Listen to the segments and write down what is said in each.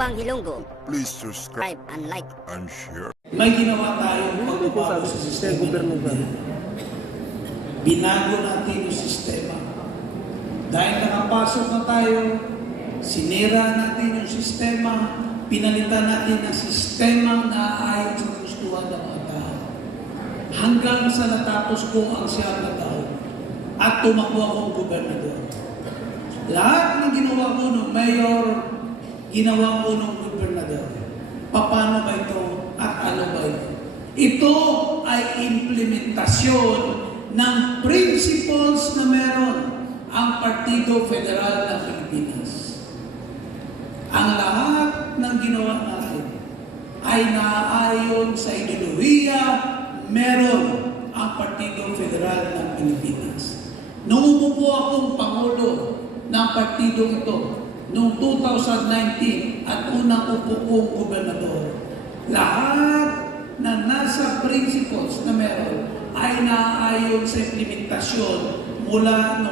Upang Ilonggo, Please subscribe and like. and share. May ginawa tayong pagbabago sa sistema ng gobyerno. Binago natin yung sistema. Dahil nakapasok na tayo, sinira natin yung sistema, pinalitan natin ang sistema na aayon sa gustuhan ng mga tao. Hanggang sa natapos ko ang siyam na taon at tumakbo akong gobernador. Lahat ng ginawa ko ng mayor, ginawa ko ng gobernador. Paano ba ito at ano ba ito? Ito ay implementasyon ng principles na meron ang Partido Federal ng Pilipinas. Ang lahat ng ginawa natin ay naaayon sa ideolohiya meron ang Partido Federal ng Pilipinas. Nung umupo akong Pangulo ng partido ito noong 2019 at unang upo kong gobernador, lahat na nasa principles na meron ay naaayon sa implementasyon mula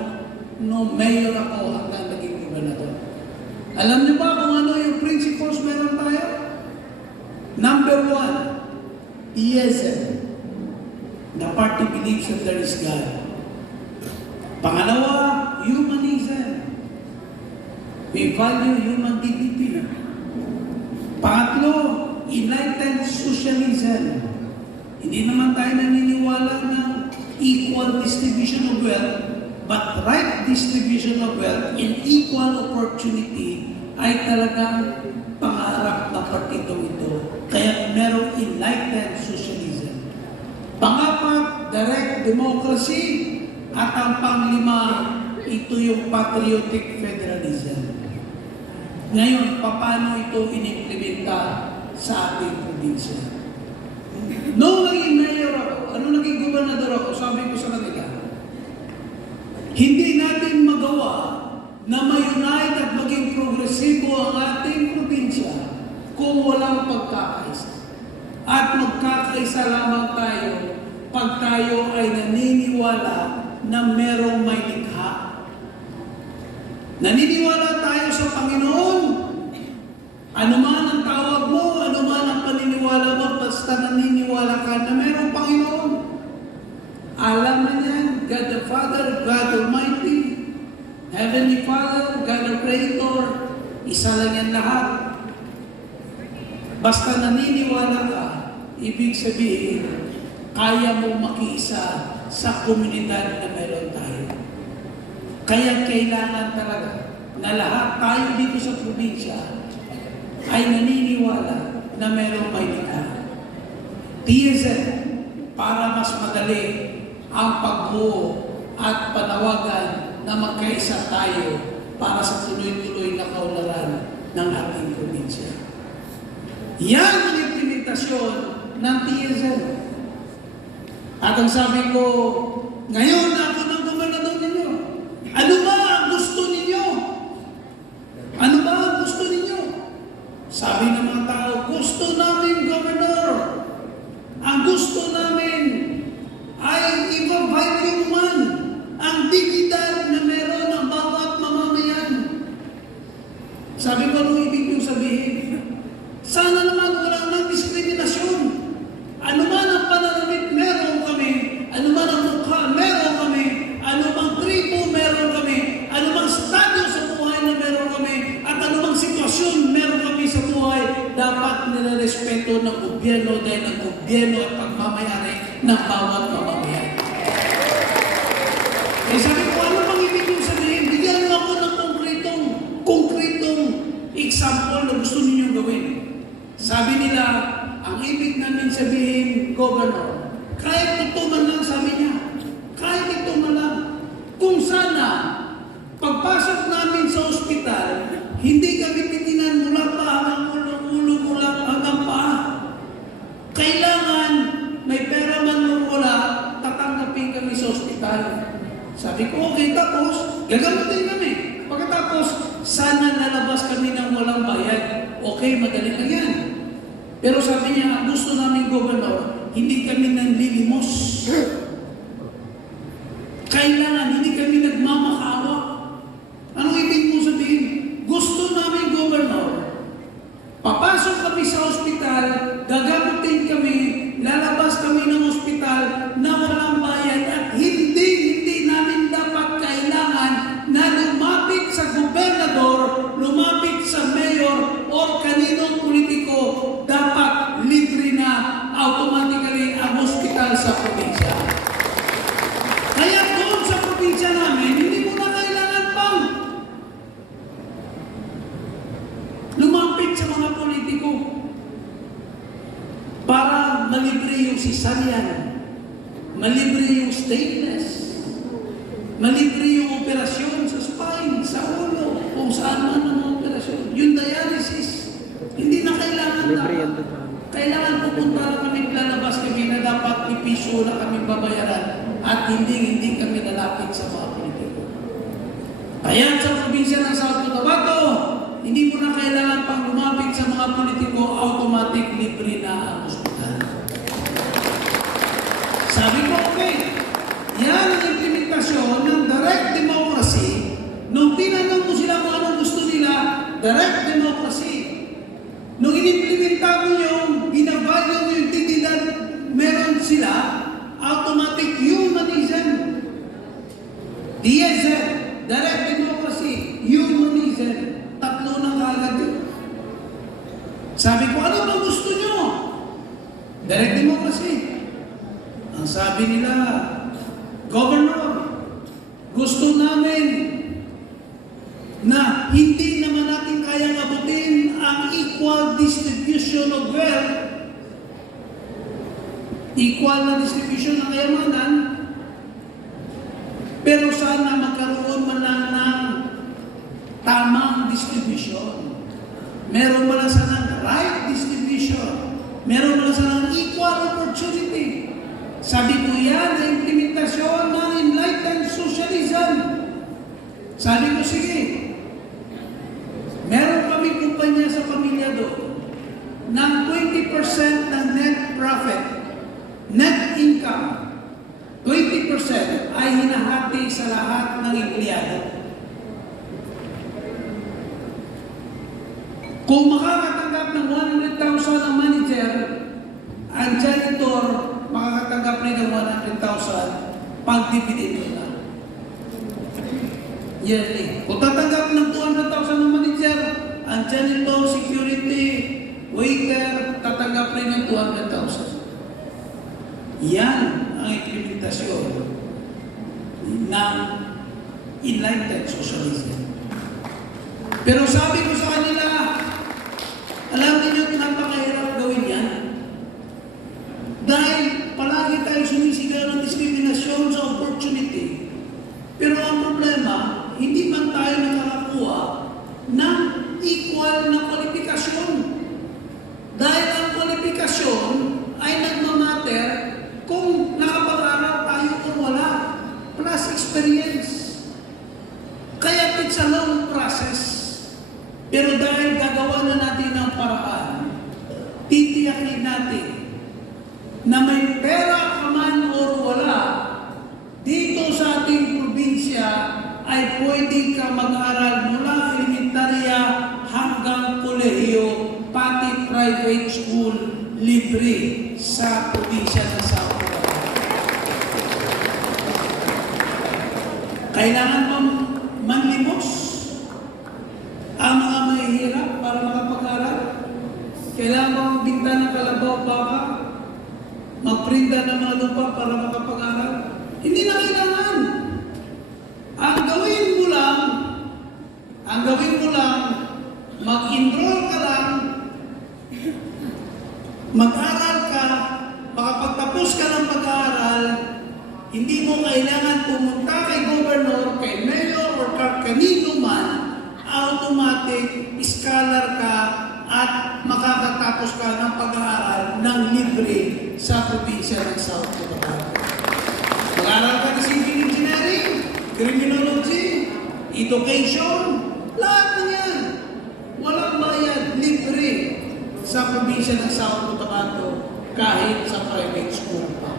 nung mayor ako hanggang naging gobernador. Alam niyo ba kung ano yung principles meron tayo? Number 1, theism. The party believes that there is God. Pangalawa, humanism. We value human dignity. Pangatlo, enlightened socialism. Hindi naman tayo naniniwala ng equal distribution of wealth, but right distribution of wealth and equal opportunity ay talagang pangarap ng partido ito. Kaya merong enlightened socialism. Pangapat, direct democracy. At ang panglima, ito yung patriotic federalism. Ngayon, paano ito inimplementa sa ating probinsya? Noong naging mayor ako, naging gobernador ako, sabi ko sa kanila, hindi natin magawa na ma-unite at maging progresibo ang ating probinsya kung walang pagkakaisa. At magkakaisa lamang tayo pag tayo ay naniniwala na merong may likha. Naniniwala tayo sa Panginoon. Ano man ang tawag mo, ano man ang paniniwala mo, basta naniniwala ka na merong Panginoon. Alam na yan, God the Father, God Almighty, Heavenly Father, God the Creator, isa lang yan lahat. Basta naniniwala ka, ibig sabihin, kaya mo makiisa sa komunidad na meron tayo. Kaya kailangan talaga na lahat tayo dito sa probinsya ay naniniwala na meron may likha. Theism, para mas madali ang pagbuo at panawagan na magkaisa tayo para sa tuloy-tuloy na kaunlaran ng ating probinsya. Yan ang implementasyon ng theism. At ang sabi ko, ngayon ako ng gobernador ninyo. Ano ba ang gusto ninyo? Ano ba ang gusto ninyo? Sabi ng mga tao, gusto namin, gobernador. Ang gusto namin ay i-value man ang dignidad na meron ng bawat mamamayan. Sabi ko, anong ibig niyong sabihin? Sana naman wala nang diskriminasyon. Ano man ang pananamit, meron kami. Ano man ang mukha, meron kami. Ano mang tribo, meron kami. Ano mang stadyo sa buhay na meron kami. At ano mang sitwasyon, meron kami sa buhay. Dapat nilarespeto ng gobyerno dahil ang gobyerno at pagmamayari ng bawat mamamayan. Eh sabi ko, ano bang ibig yung sabihin? Bigyan mo ako ng konkretong example na gusto ninyong gawin. Sabi nila, ang ibig namin sabihin, Governor, kahit ito man lang, sabi niya, kahit ito man lang, kung sana, pagpasok namin sa ospital, hindi kami titinan mula pa hanggang ulo mula hanggang paa. Kailangan, may pera man o wala, tatanggapin kami sa ospital. Sabi ko, okay, tapos, gagamutin kami. Pagkatapos, sana lalabas kami ng walang bayad. Okay, madali lang yan. Pero sabi niya, gusto namin, Governor, hindi kami nanlilimos. Kailangan, hindi kami nagmamakaawa. Anong ibig mo sabihin? Gusto namin, Governor, cesarean, malibre yung stateless, malibre yung operasyon sa spine, sa ulo, kung saan man ang operasyon. Yung dialysis, hindi na kailangan na. Kailangan pupunta na kami, lalabas kami na dapat ipiso na kami babayaran at hindi kami lalapit sa mga politiko. Kaya sa probinsya ng South Cotabato, hindi mo na kailangan pang lumapit sa mga politiko, automatic libre na ang ospital. Sabi ko, okay, yan ang implementasyon ng direct democracy. Nung tinanong ko sila kung anong gusto nila, direct democracy. Nung inimplementa mo yung, binavalue mo yung dignidad, meron sila, automatic humanism. DSM, direct democracy, humanism. Tatlo na kagad yun. Sabi ko, ano bang gusto nyo? Direct democracy. Ang sabi nila, Governor, gusto namin na hindi naman natin kayang abutin ang equal distribution of wealth, equal na distribution ng kayamanan, pero sana magkaroon man lang ng tamang distribution. Meron man lang sanang right distribution. Meron man lang sanang equal opportunity. Sabi ko yan, na implementasyon ng enlightened socialism. Sabi ko, sige, meron kami kumpanya sa pamilya doon ng 20% ng net profit, net income, 20% ay hinahati sa lahat ng empleyado. Kung makakatanggap ng 100,000 ang manager, ang janitor makakatanggap rin ng 100,000 pag-dividend nila. Yearly. Kung tatanggap ng 200,000 ang manager, ang janitor, security, waiter, tatanggap rin ng 200,000. Yan ang implementasyon ng enlightened socialism. Pero sabi ko sa kanila, alam niyo, napakahirap gawin yan. Dahil palagi tayo sumisigaw ng diskriminasyon sa opportunity. Pero ang problema, hindi man tayo nakakakuha ng equal na kwalifikasyon. Dahil ang kwalifikasyon ay nagmamatter kung nakapag-aral tayo o wala, plus experience. Kaya it's a long process. Pero dahil gagawa na natin ang paraan, titiyakin natin na may pera ka man o wala, dito sa ating probinsya ay pwede ka mag-aral mula elementarya hanggang kolehiyo, pati private school, libre sa probinsya ng South Cotabato. Kailangan bang manlimos ang mga mahihirap para makapag-aral? Kailangan bang binta ng kalabaw baka? Magprinda ng mga lupa para makapag-aral? Hindi na kailangan. Ang gawin mo lang, mag-enroll ka lang, mag-aral ka, makapagtapos ka ng pag-aaral, hindi mo kailangan pumunta kay governor, kay mayor, or kanino man, automatic, scholar ka, at makakatapos ka ng pag-aaral ng libre sa probinsya ng South Cotabato. Mag-aaral ka ng civil engineering, criminology, education, lahat na yan. Walang bayad, libre sa probinsya ng South Cotabato kahit sa private school pa.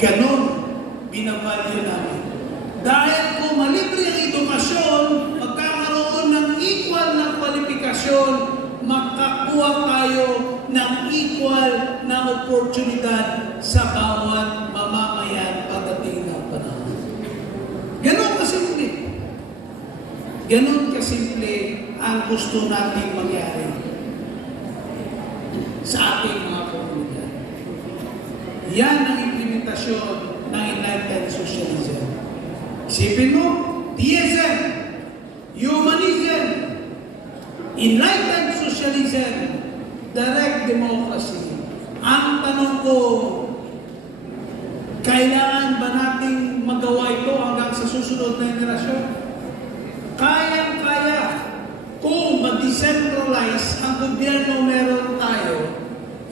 Ganon binavalue namin. Dahil kung malibre ang edukasyon, magkakaroon ng equal na kwalifikasyon, makakuha tayo ng equal na oportunidad sa bawat mamamayan pagdating ng panahon. Ganon kasimple. Ganon kasimple ang gusto nating mangyari sa ating mga komunidad. Yan ang implementasyon ng enlightened socialism. Isipin mo, DSM, humanism, enlightened socialism, direct democracy, Ang tanong ko, kailangan ba nating magawa ito hanggang sa susunod na henerasyon? Kayang-kaya kung ma-decentralize ang gobyerno meron tayo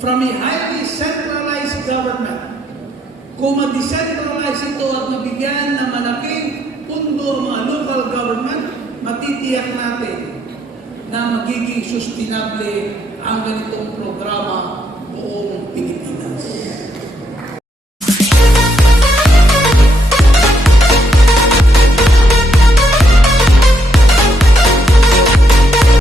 from a highly centralized government. Kung ma-decentralize ito at mabigyan ng malaking pundo ang mga local government, matitiyak natin na magiging sustainable ang ganitong programa buong Pilipinas.